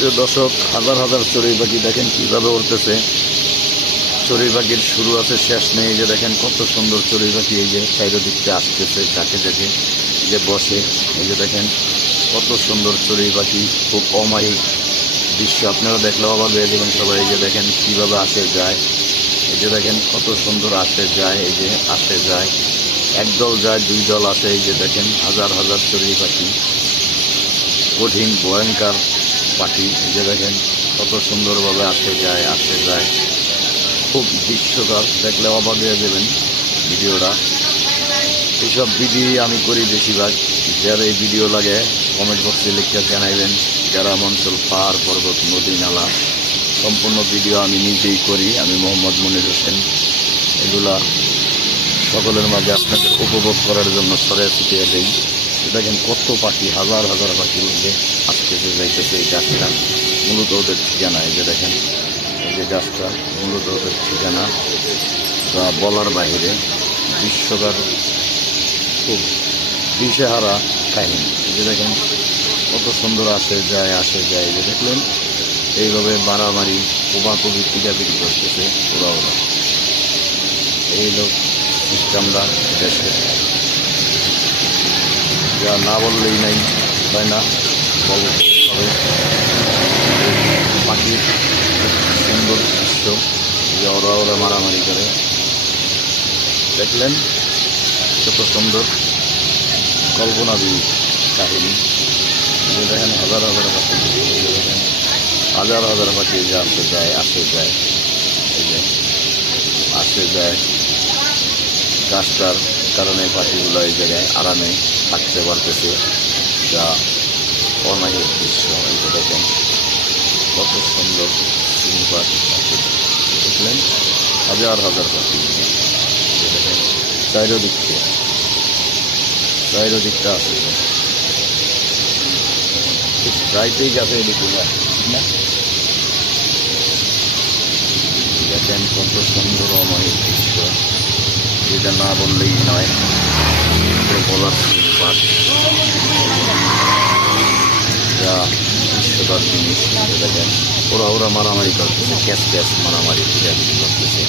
প্রিয় দর্শক, হাজার হাজার চড়ুই পাখি দেখেন কিভাবে উড়তেছে। চড়ুই পাখির শুরু আছে, শেষ নেই। এই যে দেখেন কত সুন্দর চড়ুই পাখি, এই যে চারিদিকে আসতেছে, যাকে যাকে যে বসে। এই যে দেখেন কত সুন্দর চড়ুই পাখি, খুব অমায়িক দৃশ্য। আপনারা দেখলে অবাক হয়ে যাবেন সবাই। এই যে দেখেন কিভাবে আসে যায়, এই যে দেখেন কত সুন্দর আসে যায়, এই যে আসে যায়, একদল যায়, দুই দল আসে। এই যে দেখেন হাজার হাজার চড়ুই পাখি, কঠিন ভয়ঙ্কর পাখি। এই যে দেখেন কত সুন্দরভাবে আসে যায়, আসে যায়, খুব দৃশ্যকর, দেখলে অবাক হয়ে যাবেন ভিডিওটা। এইসব ভিডিও আমি করি বেশিরভাগ। যারা এই ভিডিও লাগে কমেন্ট বক্সে লিখে জানাইবেন। গ্রাম অঞ্চল, পাহাড় পর্বত, নদী নালা, সম্পূর্ণ ভিডিও আমি নিজেই করি। আমি মোহাম্মদ মনির হোসেন। এগুলা সকলের মাঝে আপনাদের উপভোগ করার জন্য ছড়িয়ে ছিটিয়ে দেই। দেখেন কত পাখি, হাজার হাজার পাখি উঠবে, আসতেছে যাইতেছে। এই গাছটা মূলত ওদের ঠিকানা। এই যে দেখেন এই যে গাছটা মূলত ওদের ঠিকানা, যা বলার বাহিরে। বিশ্বকার খুব দিশেহারা কাহিনী। এই যে দেখেন কত সুন্দর আসে যায়, আসে যায়। এই যে দেখলেন এইভাবে মারামারি, কোবাকুবি, পিটাপিটি করতেছে ওরা। এই লোক সিস্টেমটা দেশে যা না বললেই নাই, তাই না? পাখির সুন্দর দৃশ্য, যে ওরা মারামারি করে। দেখলেন কত সুন্দর কল্পনাবিহীন কাহিনী। দেখেন হাজার হাজার পাখি, দেখেন হাজার হাজার পাখি যে আসতে যায়, আসে যায়, এই যে আসে যায়। গাছটার কারণে পাখিগুলো এই জায়গায় আরামে থাকতে পারতেছে, যা অনাহিত দৃশ্য। এই যে দেখেন কত সুন্দর পাখি, দেখলেন হাজার হাজার পাখি। দেখেন চারিদিকটা আছে, ঠিক রাইতেই গেছে এদিকে না। দেখেন কত সুন্দর অমায়িক দৃশ্য, যেটা না বললেই নয়। বলার যা বিশ্বকার জিনিস। দেখেন ওরা মারামারি করতেছে, ক্যাশ মারামারি, পিটাপিটি করতেছে।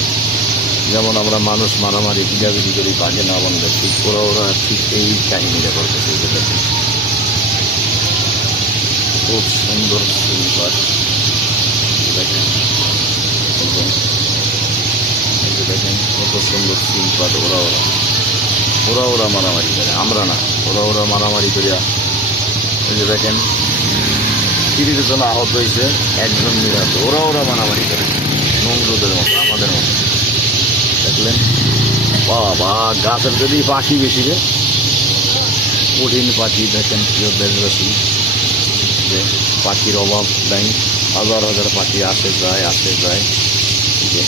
যেমন আমরা মানুষ মারামারি পিটাপিটি করি বাজে না বন্ধ, ঠিক ওরা ঠিক এই কাহিনীটা করতেছে। দেখেন খুব সুন্দর সুন্দর। দেখেন দেখেন কত সুন্দর সিনপাট। ওরা মারামারি করে, আমরা না। ওরা মারামারি করিয়া এই যে দেখেন 30 জন আহত হয়েছে, একজন নিহত। ওরা মারামারি করে নমরুদের মতো, আমাদের মতো। দেখলেন বাবা, গাছের যদি পাখি বেশি রে, কঠিন পাখি। দেখেন প্রিয় দেশবাসী, যে পাখির অভাব নাই, হাজার হাজার পাখি আসে যায়, আসে যায়। যে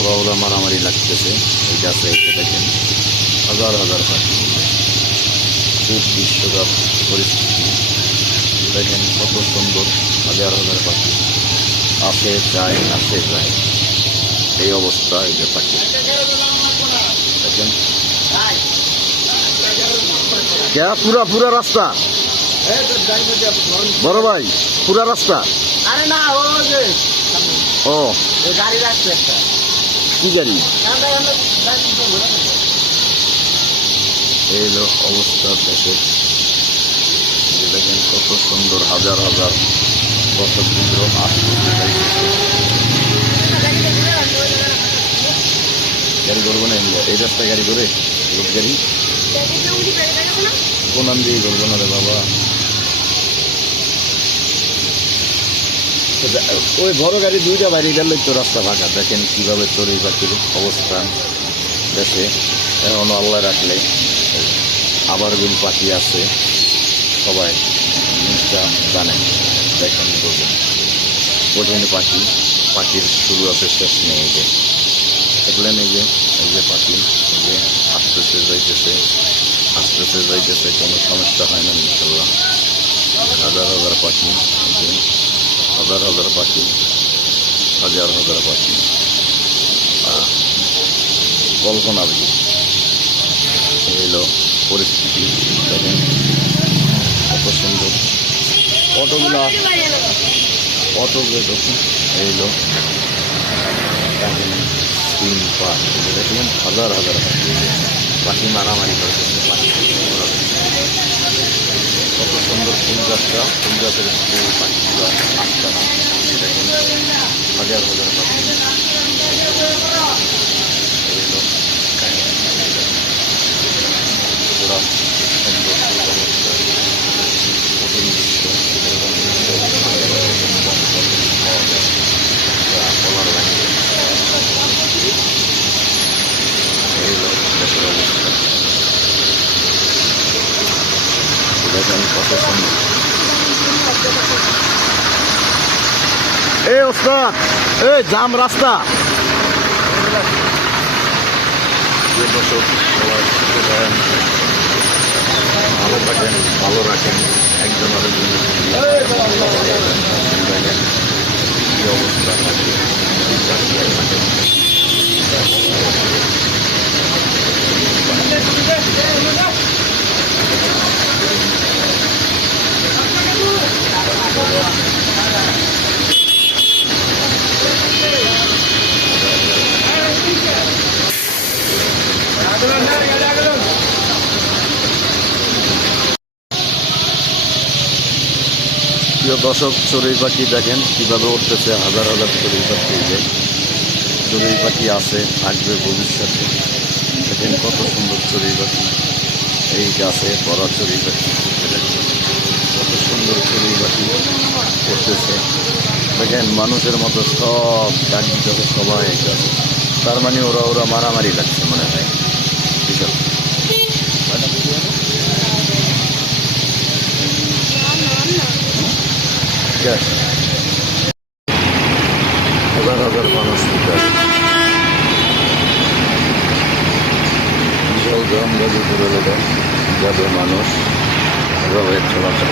ওরা মারামারি লাগতেছে এই গাছে। দেখেন হাজার হাজার পাখি, খুব বিশ্বকার পরিস্থিতি। দেখেন কত সুন্দর, হাজার হাজার পাখি আসে যায়, আসে যায়। এই অবস্থা এই যে পাখি। দেখেন পুরা রাস্তা, বড় ভাই, পুরা রাস্তা। ও গাড়ি রাখছে, কি গাড়ি? এই হলো অবস্থা দেশের। দেখেন কত সুন্দর, হাজার হাজার বছর বিদ্রোহ আসতেছে। গাড়ি করবো না এই রাস্তায়, গাড়ি করে লোক গাড়ি কোনান দিয়ে করবো না রে বাবা। ওই বড় গাড়ি দুইটা বাইরে গেলে তো রাস্তা ফাঁকা। দেখেন কিভাবে চড়ুই পাখির অবস্থান দেশে। এখন আল্লাহ রাখলে আবার বিল পাখি আছে, সবাই জিনিসটা জানেন। দেখেন বলবেন কঠিন পাখি, পাখির শুরু আছে, শেষ নেই। এই যে দেখলেন এই যে পাখি, এই যে আসতেছে যাইতেছে, কোনো সমস্যা হয় না ইনশাল্লাহ। হাজার হাজার পাখি, হাজার হাজার পাখি, হাজার হাজার পাখি, কল্পনা এই হলো পরিস্থিতি। দেখেন কত সুন্দর কতগুলো কতগুলো দেখুন এইলো কাহিনী তিন পা দেখলেন হাজার হাজার পাখি মারামারি করতেছে পাখি কত সুন্দর ফুল গাছটা ফুল গাছের পাখিগুলো আটটা দেখুন হাজার হাজার পাখি এইলো কাহিনী পুরা সুন্দর চমৎকার কঠিন দৃশ্য এরকম দৃশ্য পাওয়া যায় বলার লাগে এই লোক দেশের অবস্থা দেখেন কত সুন্দর এই ওস্তাদ এই জাম রাস্তা যে দর্শক সবাই সুস্থ থাকেন, ভালো থাকেন, ভালো রাখেন, একজন আরেকজনের কি অবস্থা থাকে প্রিয় দর্শক, চড়ুই পাখি দেখেন কিভাবে উঠতেছে, হাজার হাজার চড়ুই পাখি। চড়ুই পাখি আছে, থাকবে ভবিষ্যতে। দেখেন কত সুন্দর চড়ুই পাখি, এই গাছে বড় চড়ুই পাখি কত সুন্দর চড়ুই পাখি উঠতেছে। দেখেন মানুষের মতো সব ডাক দিতে সবাই যাবে, তার মানে ওরা ওরা মারামারি লাগছে মনে হয়। ঠিক আছে, হাজার হাজার মানুষ বিশাল গ্রাম গাজীপুর এলাকায় যাবে মানুষ এভাবে চলাচল।